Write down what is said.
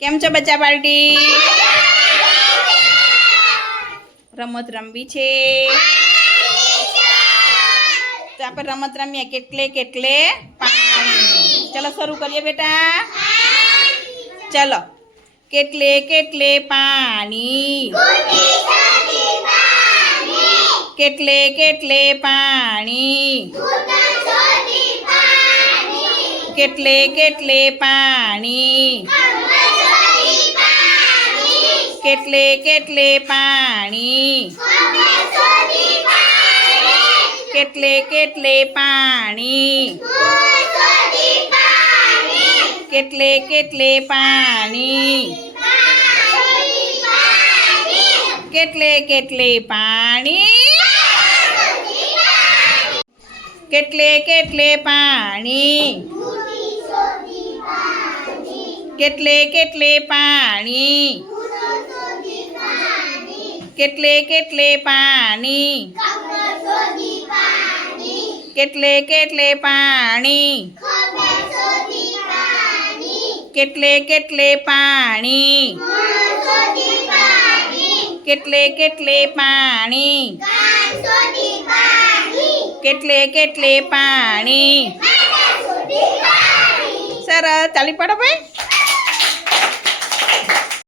કેમ છો બચ્ચા પાર્ટી? રમત રમવી છે. તો આપણે રમત રમીએ કેટલે કેટલે? ચલો શરૂ કરીએ બેટા. ચલો. કેટલે કેટલે પાણી? કેટલે કેટલે પાણી? કેટલે કેટલે પાણી? કેટલે કેટલે પાણી? કેટલે કેટલે પાણી? કેટલે કેટલે પાણી? કેટલે કેટલે પાણી? કેટલે કેટલે પાણી? કેટલે કેટલે પાણી? કેટલે કેટલે પાણી? કેટલે કેટલે પાણી? કેટલે કેટલે પાણી? કેટલે કેટલે પાણી? કેટલે કેટલે પાણી? સરસ. ચાલી પડો ભાઈ.